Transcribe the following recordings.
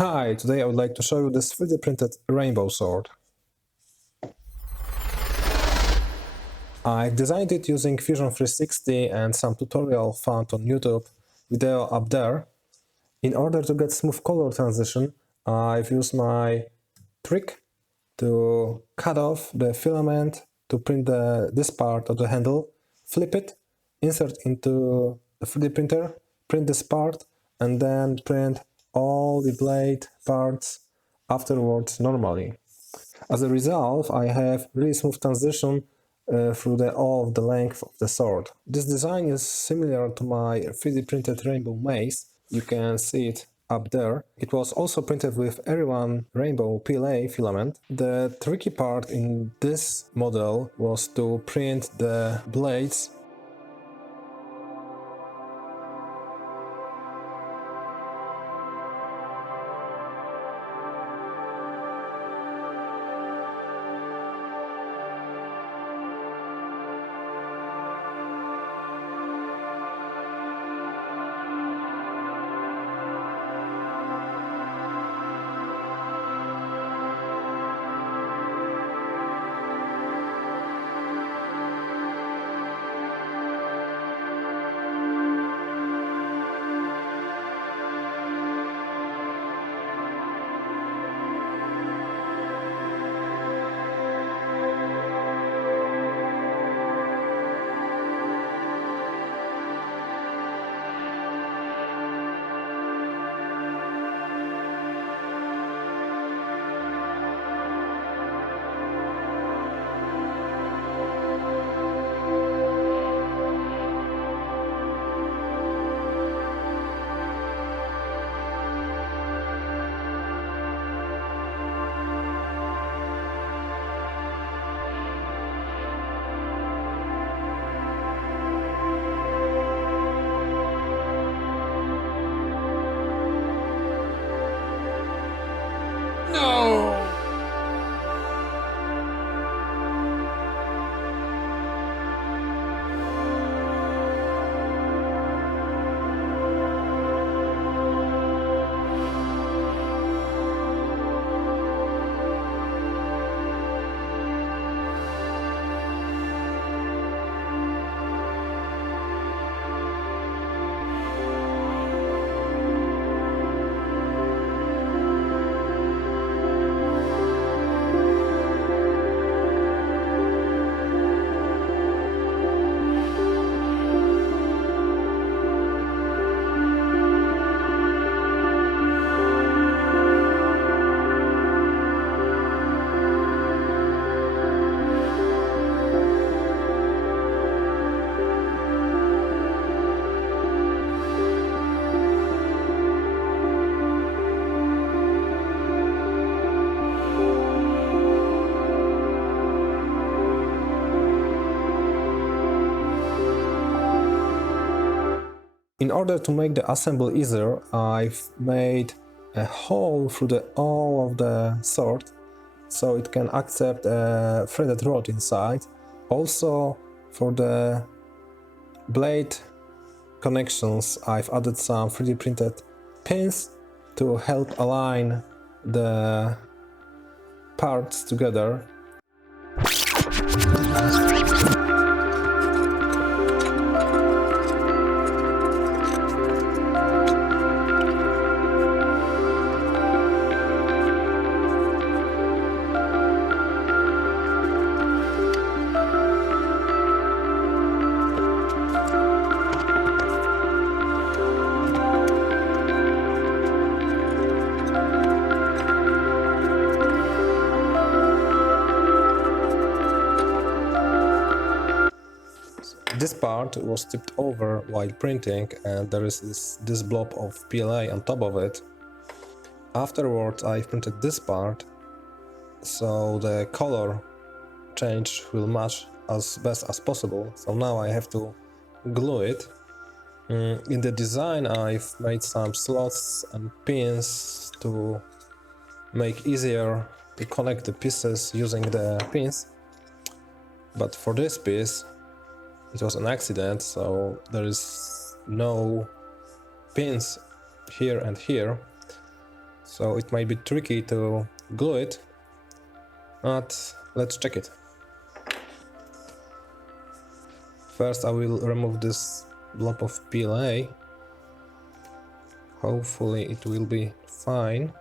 Hi, today I would like to show you this 3D printed rainbow sword. I designed it using Fusion 360 and some tutorial found on YouTube video up there. In order to get smooth color transition, I've used my trick to cut off the filament to print this part of the handle, flip it, insert into the 3D printer, print this part, and then print all the blade parts afterwards normally. As a result, I have really smooth transition through all of the length of the sword. This design is similar to my 3D printed rainbow mace. You can see it up there. It was also printed with Eryone rainbow PLA filament. The tricky part in this model was to print the blades In order to make the assembly easier, I've made a hole through all of the sword so it can accept a threaded rod inside. Also, for the blade connections, I've added some 3D printed pins to help align the parts together. This part was tipped over while printing and there is this blob of PLA on top of it. Afterwards I printed this part so the color change will match as best as possible. So now I have to glue it. In the design I've made some slots and pins to make easier to connect the pieces using the pins. But for this piece it was an accident, so there is no pins here and here. so it might be tricky to glue it, but let's check it. First I will remove this blob of PLA. Hopefully it will be fine.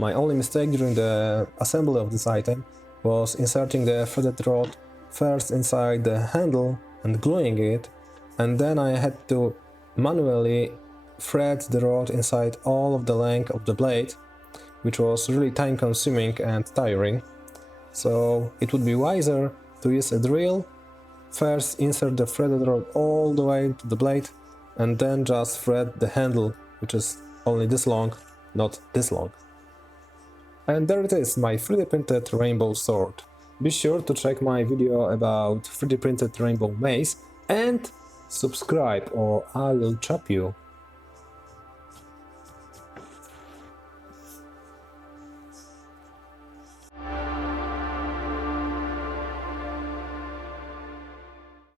My only mistake during the assembly of this item was inserting the threaded rod first inside the handle and gluing it, and then I had to manually thread the rod inside all of the length of the blade, which was really time consuming and tiring. So it would be wiser to use a drill, first insert the threaded rod all the way to the blade, and then just thread the handle, which is only this long, not this long. And there it is, my 3D printed rainbow sword. Be sure to check my video about 3D printed rainbow mace and subscribe or I will chop you.